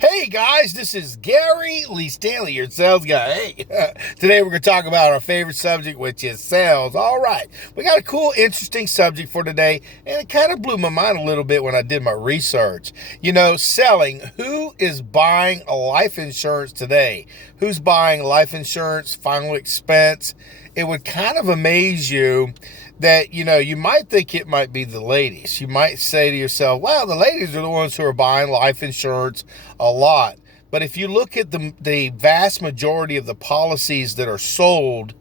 Hey guys, this is Gary Lee Stanley, your sales guy. Hey, today we're going to talk about our favorite subject, which is sales. All right, we got a cool, interesting subject for today, and it kind of blew my mind a little bit when I did my research. Selling. Who is buying a life insurance today? Who's buying life insurance, final expense? It would kind of amaze you that, you might think it might be the ladies. You might say to yourself, well, the ladies are the ones who are buying life insurance a lot. But if you look at the vast majority of the policies that are sold,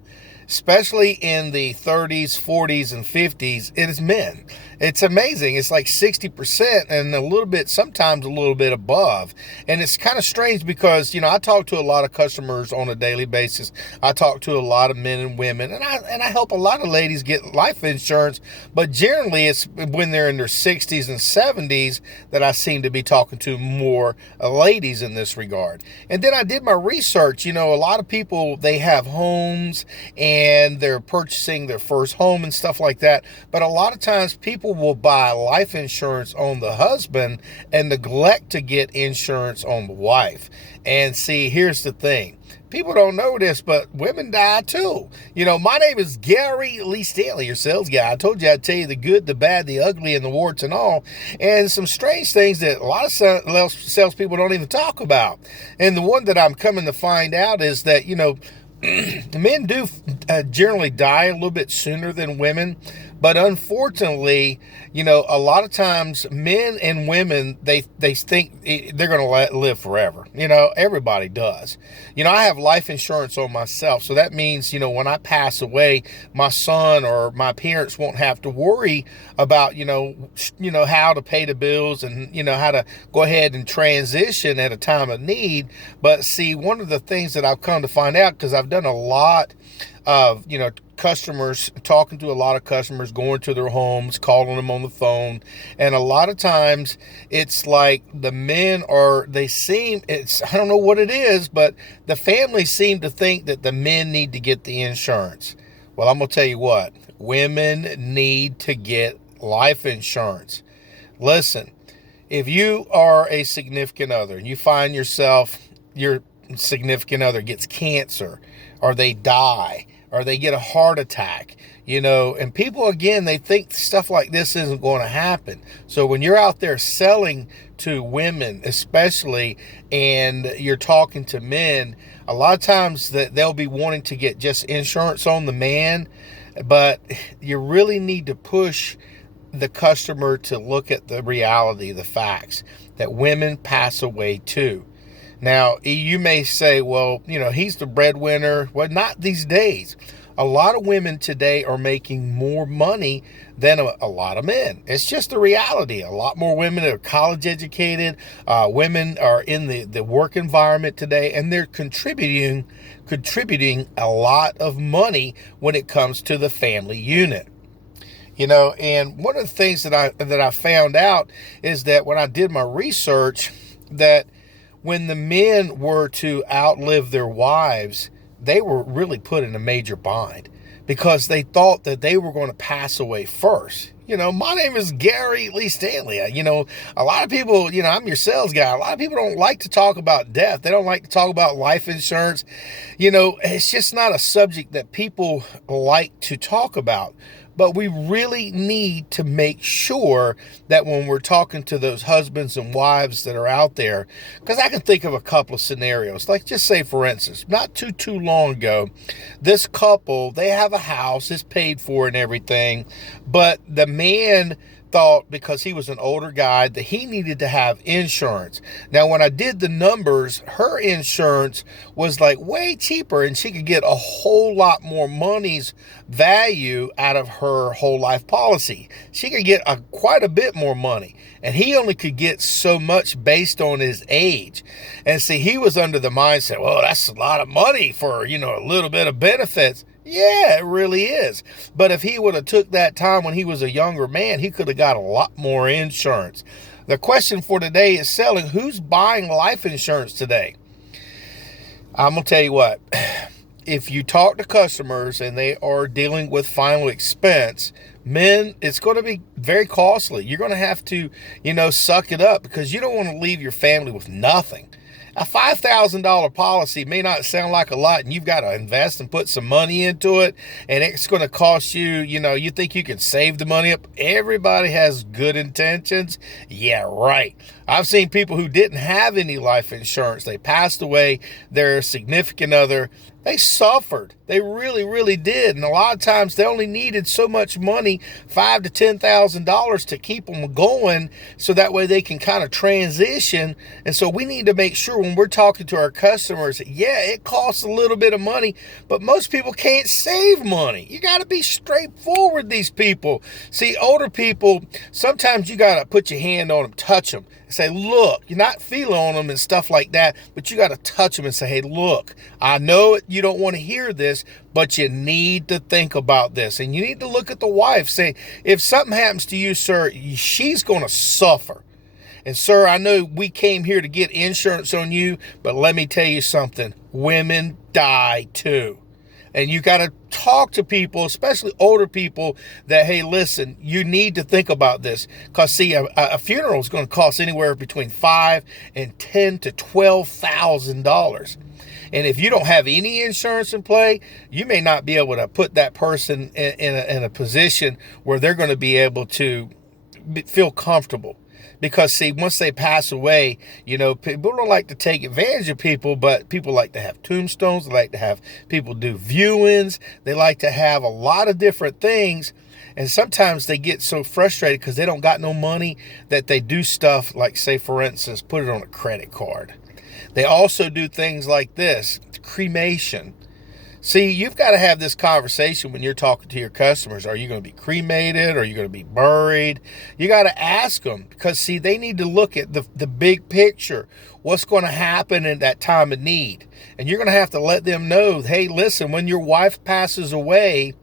especially in the 30s, 40s, and 50s, it is men. It's amazing. It's like 60% and a little bit, sometimes a little bit above. And it's kind of strange because, I talk to a lot of customers on a daily basis. I talk to a lot of men and women, and I help a lot of ladies get life insurance. But generally, it's when they're in their 60s and 70s that I seem to be talking to more ladies in this regard. And then I did my research. A lot of people, they have homes and they're purchasing their first home and stuff like that. But a lot of times people will buy life insurance on the husband and neglect to get insurance on the wife. And see, here's the thing. People don't know this, but women die too. My name is Gary Lee Stanley, your sales guy. I told you I'd tell you the good, the bad, the ugly, and the warts and all. And some strange things that a lot of salespeople don't even talk about. And the one that I'm coming to find out is that, men do generally die a little bit sooner than women, but unfortunately, a lot of times men and women, they think they're going to live forever. Everybody does. I have life insurance on myself, so that means, when I pass away, my son or my parents won't have to worry about, how to pay the bills and, how to go ahead and transition at a time of need. But see, one of the things that I've come to find out, because I've done a lot of, customers, talking to a lot of customers, going to their homes, calling them on the phone. And a lot of times it's like the men I don't know what it is, but the families seem to think that the men need to get the insurance. Well, I'm going to tell you what, women need to get life insurance. Listen, if you are a significant other and you find yourself, your significant other gets cancer, or they die, or they get a heart attack, and people, again, they think stuff like this isn't going to happen. So when you're out there selling to women, especially, and you're talking to men, a lot of times that they'll be wanting to get just insurance on the man, but you really need to push the customer to look at the reality, the facts, that women pass away too. Now, you may say, well, he's the breadwinner. Well, not these days. A lot of women today are making more money than a lot of men. It's just the reality. A lot more women are college educated. Women are in the work environment today, and they're contributing a lot of money when it comes to the family unit. And one of the things that I found out is that when I did my research, that when the men were to outlive their wives, they were really put in a major bind because they thought that they were going to pass away first. My name is Gary Lee Stanley. A lot of people, I'm your sales guy. A lot of people don't like to talk about death. They don't like to talk about life insurance. It's just not a subject that people like to talk about. But we really need to make sure that when we're talking to those husbands and wives that are out there, because I can think of a couple of scenarios, like just say, for instance, not too long ago, this couple, they have a house, it's paid for and everything, but the man thought, because he was an older guy, that he needed to have insurance. Now, when I did the numbers, her insurance was like way cheaper, and she could get a whole lot more money's value out of her whole life policy. She could get quite a bit more money, and he only could get so much based on his age. And see, he was under the mindset, well, that's a lot of money for, a little bit of benefits. Yeah, it really is. But if he would have took that time when he was a younger man, he could have got a lot more insurance. The question for today is selling. Who's buying life insurance today? I'm going to tell you what. if you talk to customers and they are dealing with final expense, men, it's going to be very costly. You're going to have to, suck it up because you don't want to leave your family with nothing. A $5,000 policy may not sound like a lot, and you've got to invest and put some money into it, and it's going to cost you, you think you can save the money up. Everybody has good intentions. Yeah, right. I've seen people who didn't have any life insurance. They passed away, their significant other. They suffered. They really, really did. And a lot of times they only needed so much money, $5,000 to $10,000 to keep them going so that way they can kind of transition. And so we need to make sure when we're talking to our customers, yeah, it costs a little bit of money, but most people can't save money. You got to be straightforward with these people. See, older people, sometimes you got to put your hand on them, touch them, and say, look, you're not feeling on them and stuff like that, but you got to touch them and say, hey, look, I know you don't want to hear this, but you need to think about this. And you need to look at the wife, say, if something happens to you, sir, she's going to suffer. And sir, I know we came here to get insurance on you, but let me tell you something, women die too. And you got to talk to people, especially older people, that, hey, listen, you need to think about this. Because, see, a funeral is going to cost anywhere between $5,000 and $10,000 to $12,000. And if you don't have any insurance in play, you may not be able to put that person in a position where they're going to be able to feel comfortable. Because, see, once they pass away, people don't like to take advantage of people, but people like to have tombstones. They like to have people do viewings. They like to have a lot of different things. And sometimes they get so frustrated because they don't got no money that they do stuff like, say, for instance, put it on a credit card. They also do things like this, cremation. See, you've got to have this conversation when you're talking to your customers. Are you going to be cremated? Are you going to be buried? You got to ask them because, see, they need to look at the big picture. What's going to happen in that time of need? And you're going to have to let them know, hey, listen, when your wife passes away,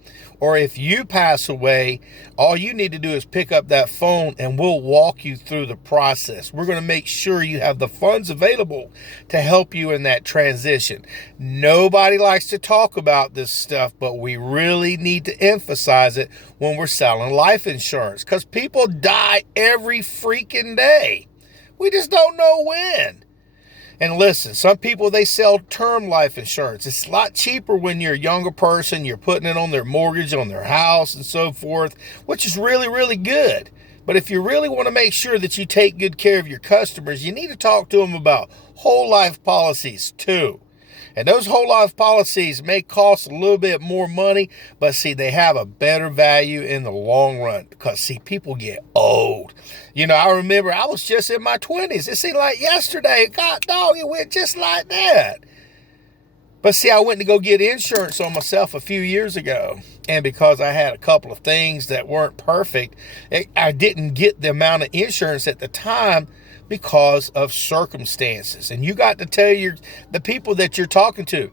or if you pass away, all you need to do is pick up that phone and we'll walk you through the process. We're going to make sure you have the funds available to help you in that transition. Nobody likes to talk about this stuff, but we really need to emphasize it when we're selling life insurance because people die every freaking day. We just don't know when. And listen, some people, they sell term life insurance. It's a lot cheaper when you're a younger person. You're putting it on their mortgage, on their house, and so forth, which is really, really good. But if you really want to make sure that you take good care of your customers, you need to talk to them about whole life policies too. And those whole life policies may cost a little bit more money, but see, they have a better value in the long run because, see, people get old. I remember I was just in my 20s. It seemed like yesterday. God, dog, it went just like that. But see, I went to go get insurance on myself a few years ago. And because I had a couple of things that weren't perfect, I didn't get the amount of insurance at the time because of circumstances. And you got to tell the people that you're talking to,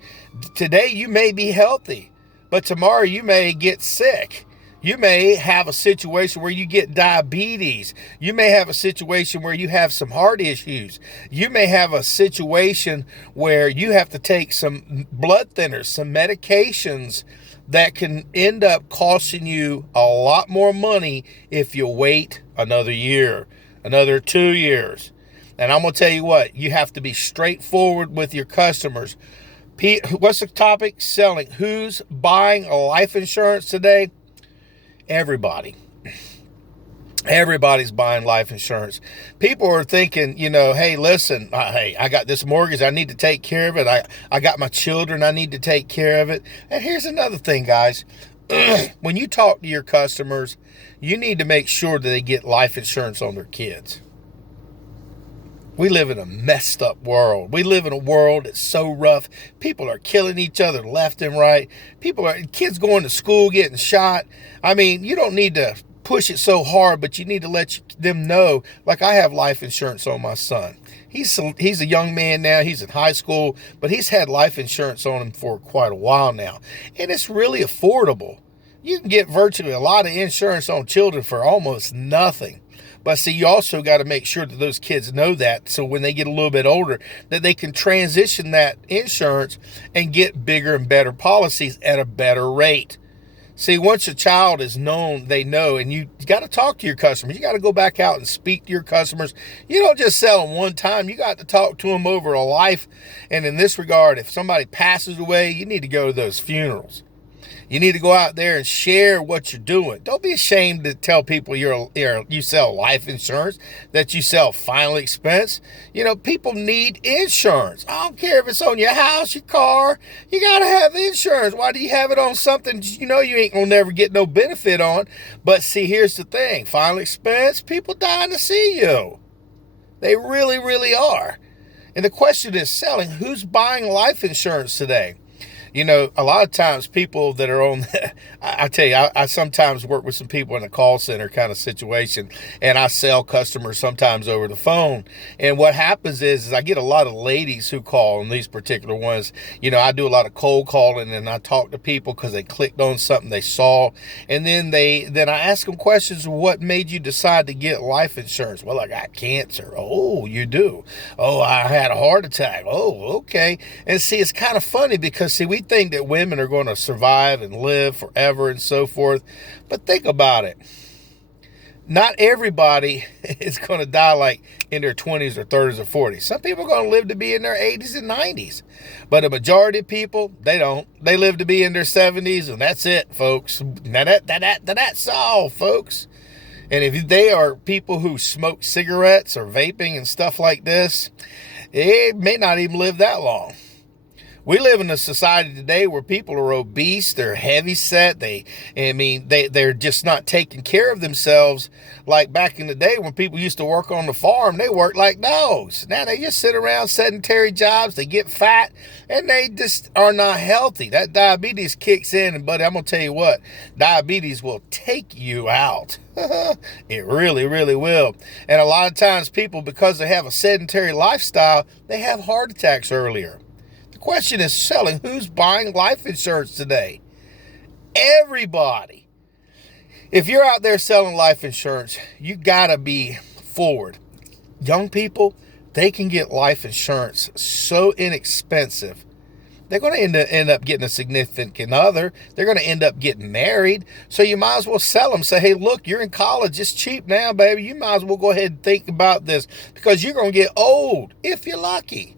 today you may be healthy, but tomorrow you may get sick. You may have a situation where you get diabetes. You may have a situation where you have some heart issues. You may have a situation where you have to take some blood thinners, some medications that can end up costing you a lot more money if you wait another year, another 2 years. And I'm going to tell you what, you have to be straightforward with your customers. What's the topic? Selling. Who's buying a life insurance today? Everybody. Everybody's buying life insurance. People are thinking, hey, listen, I got this mortgage. I need to take care of it. I got my children. I need to take care of it. And here's another thing, guys. When you talk to your customers, you need to make sure that they get life insurance on their kids. We live in a messed up world. We live in a world that's so rough. People are killing each other left and right. Kids going to school getting shot. I mean, you don't need to push it so hard, but you need to let them know, like I have life insurance on my son. He's a young man now. He's in high school, but he's had life insurance on him for quite a while now. And it's really affordable. You can get virtually a lot of insurance on children for almost nothing. But see, you also got to make sure that those kids know that, so when they get a little bit older, that they can transition that insurance and get bigger and better policies at a better rate. See, once a child is known, they know, and you got to talk to your customers. You got to go back out and speak to your customers. You don't just sell them one time. You got to talk to them over a life. And in this regard, if somebody passes away, you need to go to those funerals. You need to go out there and share what you're doing. Don't be ashamed to tell people you sell life insurance, that you sell final expense. You know, people need insurance. I don't care if it's on your house, your car. You got to have insurance. Why do you have it on something you know you ain't going to never get no benefit on? But see, here's the thing. Final expense, people dying to see you. They really, really are. And the question is selling. Who's buying life insurance today? You know, a lot of times people that are on, I tell you, I sometimes work with some people in a call center kind of situation, and I sell customers sometimes over the phone. And what happens is I get a lot of ladies who call, and these particular ones, you know, I do a lot of cold calling, and I talk to people because they clicked on something they saw. And then I ask them questions. What made you decide to get life insurance? Well, I got cancer. Oh, you do? Oh, I had a heart attack. Oh, okay. And see, it's kind of funny because, see, we think that women are going to survive and live forever and so forth, but think about it. Not everybody is going to die like in their 20s or 30s or 40s. Some people are going to live to be in their 80s and 90s, but a majority of people, they don't. They live to be in their 70s, and that's it, folks. That's all, folks. And if they are people who smoke cigarettes or vaping and stuff like this, they may not even live that long. We live in a society today where people are obese, they're heavy set, they're just not taking care of themselves like back in the day when people used to work on the farm. They worked like dogs. Now they just sit around sedentary jobs, they get fat, and they just are not healthy. That diabetes kicks in, and buddy, I'm going to tell you what, diabetes will take you out. It really, really will. And a lot of times people, because they have a sedentary lifestyle, they have heart attacks earlier. Question is selling. Who's buying life insurance today? Everybody. If you're out there selling life insurance, you gotta be forward. Young people, they can get life insurance so inexpensive. They're going to end up getting a significant other. They're going to end up getting married. So you might as well sell them. Say, hey, look, you're in college. It's cheap now, baby. You might as well go ahead and think about this because you're going to get old if you're lucky.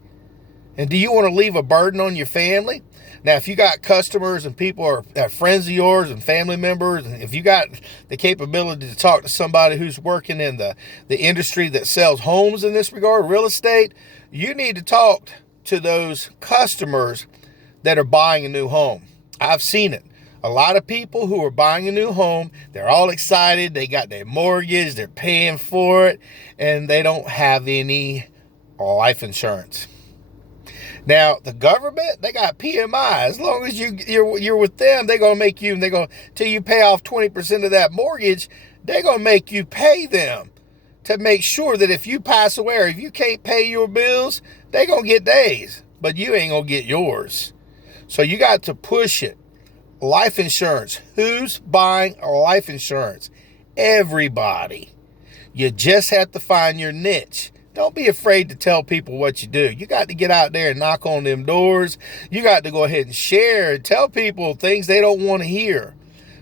And do you want to leave a burden on your family? Now, if you got customers and people are friends of yours and family members, and if you got the capability to talk to somebody who's working in the industry that sells homes in this regard, real estate, you need to talk to those customers that are buying a new home. I've seen it. A lot of people who are buying a new home, they're all excited. They got their mortgage, they're paying for it, and they don't have any life insurance. Now, the government, they got PMI. As long as you're with them, they're going to make you, and they're going to, till you pay off 20% of that mortgage, they're going to make you pay them to make sure that if you pass away or if you can't pay your bills, they're going to get days, but you ain't going to get yours. So you got to push it. Life insurance. Who's buying life insurance? Everybody. You just have to find your niche. Don't be afraid to tell people what you do. You got to get out there and knock on them doors. You got to go ahead and share and tell people things they don't want to hear.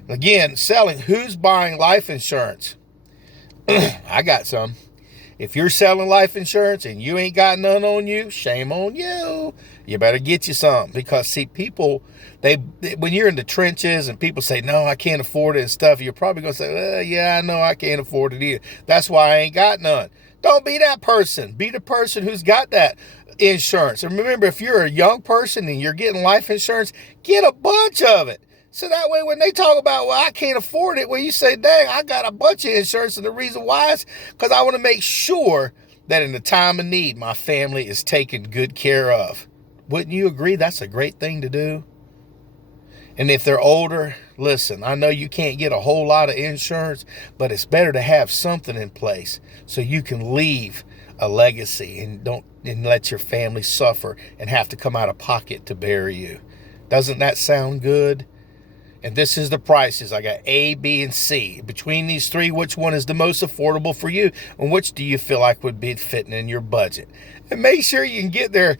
Again, selling. Who's buying life insurance? I got some. If you're selling life insurance and you ain't got none on you, shame on you. You better get you some, because see, people, when you're in the trenches and people say, no, I can't afford it and stuff, you're probably going to say, well, yeah, I know I can't afford it either. That's why I ain't got none. Don't be that person. Be the person who's got that insurance. And remember, if you're a young person and you're getting life insurance, get a bunch of it. So that way when they talk about, well, I can't afford it, well, you say, dang, I got a bunch of insurance. And the reason why is because I want to make sure that in the time of need, my family is taken good care of. Wouldn't you agree that's a great thing to do? And if they're older, listen, I know you can't get a whole lot of insurance, but it's better to have something in place so you can leave a legacy and don't let your family suffer and have to come out of pocket to bury you. Doesn't that sound good? And this is the prices. I got A, B, and C. Between these three, which one is the most affordable for you? And which do you feel like would be fitting in your budget? And make sure you can get their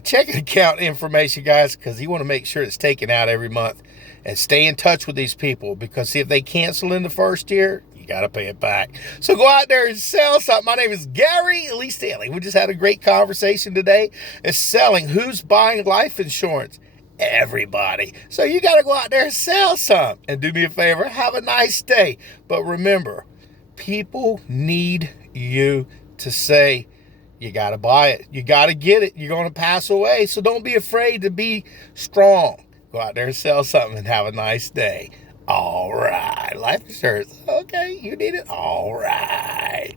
checking account information, guys, because you want to make sure it's taken out every month. And stay in touch with these people, because if they cancel in the first year, you got to pay it back. So go out there and sell something. My name is Gary Lee Stanley. We just had a great conversation today. It's selling. Who's buying life insurance? Everybody. So you got to go out there and sell some. And do me a favor, have a nice day. But remember, people need you to say, you got to buy it. You got to get it. You're going to pass away. So don't be afraid to be strong. Go out there and sell something and have a nice day. All right. Life insurance. Okay, you need it. All right.